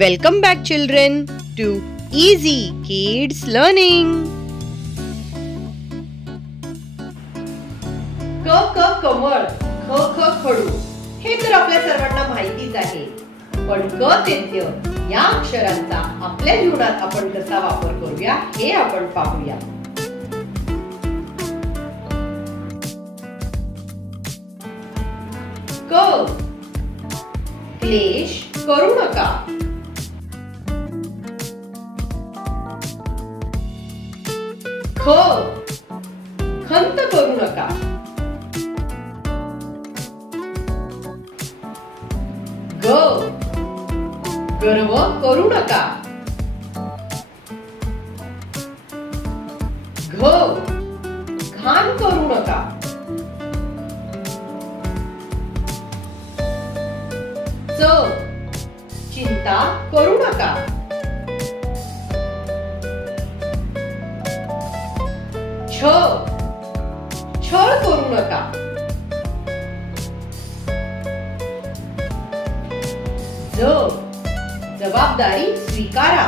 Welcome back children to Easy Kids Learning. क क कमळ, ख ख खडू हे तर आपल्या सर्वांना माहितीच आहे. पण क ते य या अक्षरांचा आपल्या जीवनात आपण कसा वापर करूया हे आपण पाहूया. क क्लेश करू नका. ख खंत करू नका. ग गर्व करू नका. घ घाण करू नका. च चिंता करू नका. छ छळ करू नका. ज जबाबदारी स्वीकारा.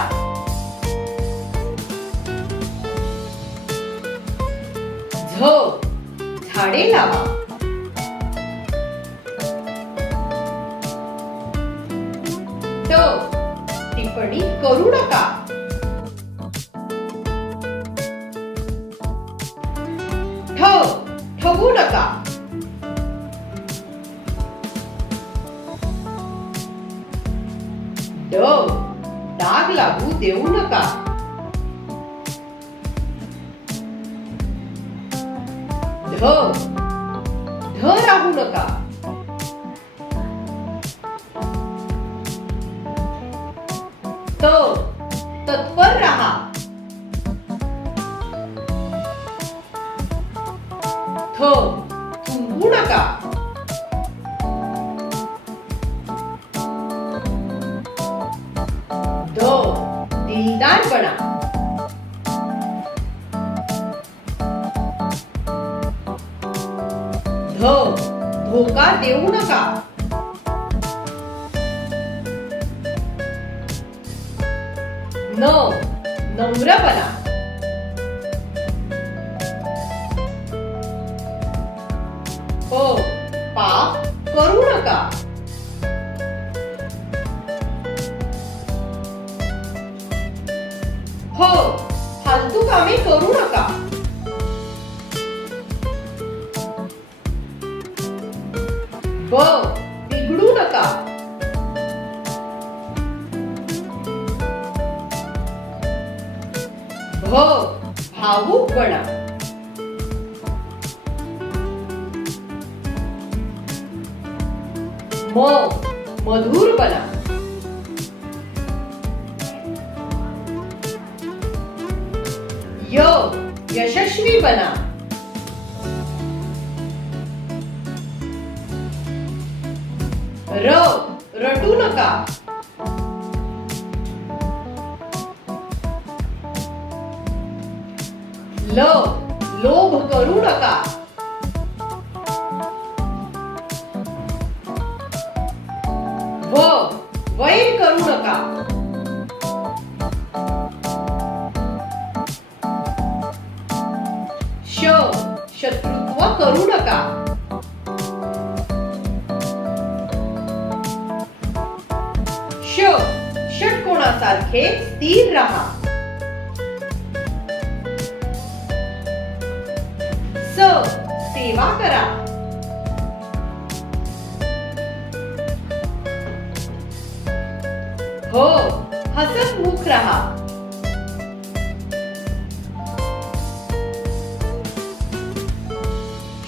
झ झाडे लावा. ट टिप्पणी करू नका. ठ ठगू नका. ड डाग लागू देऊ नका. ध ध राहू नका. त तत्पर राहा. थ थुंकू नका. द दिलदार बना. ध धोका देऊ नका. न नम्र बना. प पाप करू नका. ह फालतू कामे करू नका. ब बिघडू नका. भ भावुक बना. म मधुर बना. य यशस्वी बना. र रटू नका. ल लोभ करू नका. व वैर करू नका. श शत्रुत्व करू नका. ष षटकोनासारखे स्थिर राहा. स सेवा करा. हो हसतमुख रहा.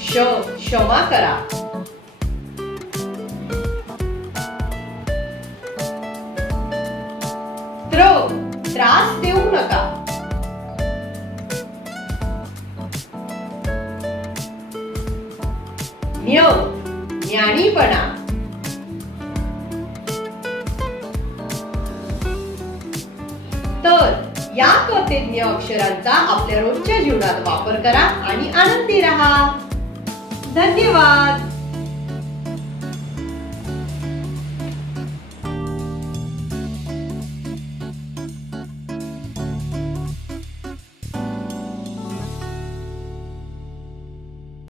श क्षमा करा. त्र त्रास देऊ नका. न्य ज्ञानीपणा. तर या क ते ज्ञ अक्षरांचा आपल्या रोजच्या जीवनात वापर करा आणि आनंदी रहा. धन्यवाद.